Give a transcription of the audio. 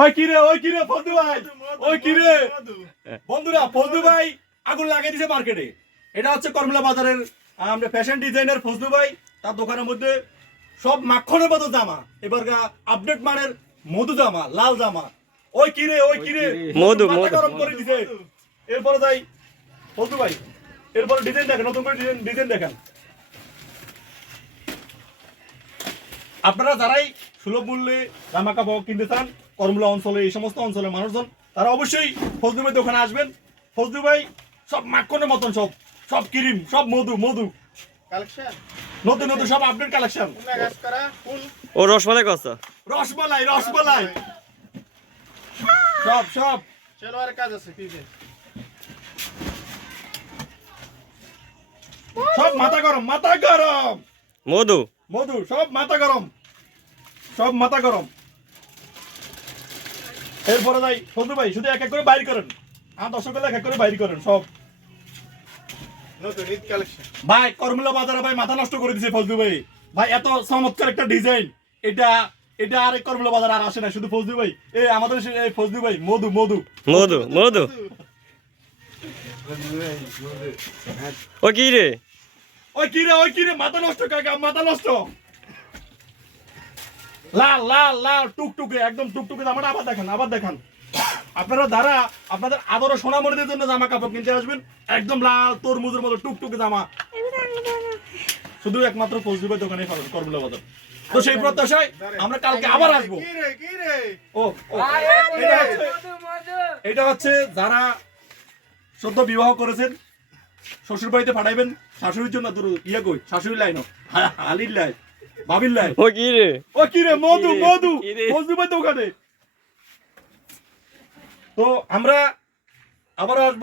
ওই কি রে ওই কি রে ফজলু ভাই? ওই কি রে? বন্ধুরা ফজলু ভাই আগুন লাগিয়ে দিয়েছে মার্কেটে। এটা হচ্ছে কর্মলা বাজারের আমরা ফ্যাশন ডিজাইনার ফজলু ভাই তার দোকানের মধ্যে সব মাখনের মতো জামা। এবার আপডেট মানের মধু জামা লাল জামা। ওই কি রে ওই কি রে? মধু, মধু। গরম করে দিছে। এরপরে যাই ফজলু ভাই এরপরে ডিজাইন দেখেন নতুন করে ডিজাইন ডিজাইন দেখেন। আপনারা যারাই সুলভ মূল্যে জামা কাপড় কিনতে চান করমলা অঞ্চলে এই সমস্ত অঞ্চলের মানুষজন তারা অবশ্যই ফজলু ভাই দোকানে আসবেন। ফজলু ভাই সব মাখনের মতন সব সব ক্রিম সব মধু মধু। কালেকশন? নতুন নতুন সব আপডেট কালেকশন। মেগাস করা ও রসমালাই কত রসমালাই রসমালাই। সব সব। সেলোয়ারের কাজ আছে কি যে? সব মাথা গরম মাথা গরম। মধু? মধু সব মাথা গরম। সব মাথা গরম। এরপরে যাই ফজলু ভাই শুধু এক এক করে বাইর করেন। আর দর্শক এক এক করে বাইর করেন সব। নতুন ঈদ কালেকশন ভাই কর্মলা বাজারে ভাই মাথা নষ্ট করে দিছে ফজলু ভাই। ভাই এত চমৎকার একটা ডিজাইন এটা এটা আর এই কর্মলা বাজার আর আসে না শুধু ফজলু ভাই। এ আমাদের এই ফজলু ভাই মধু মধু। মধু মধু। ও কি রে? ওই কি রে ওই কি রে মাথা নষ্ট কাকা মাথা নষ্ট। লাল লাল লাল টুকটুকে একদম টুকটুকে জামাটা আবার দেখান আবার দেখান। আপনারা দ্বারা আপনাদের আদর সোনামণিদের জন্য জামা কাপড় কিনতে আসবেন একদম লাল তরমুজের মতো টুকটুকে জামা। শুধু একমাত্র ফজলুবের দোকানে পাবেন করমলা বাজার তো সেই প্রত্যাশায় আমরা কালকে আবার আসব। ও এটা হচ্ছে যারা সদ্য বিবাহ করেছেন শ্বশুর বাড়িতে পাঠাইবেন শাশুড়ির জন্য তোর ইয়ে কই? শাশুড়ি লাইন আলির লাই ও কি রে? ও কি রে? মধু কি মধু। মধু ভাই তো আমরা আবার আসব।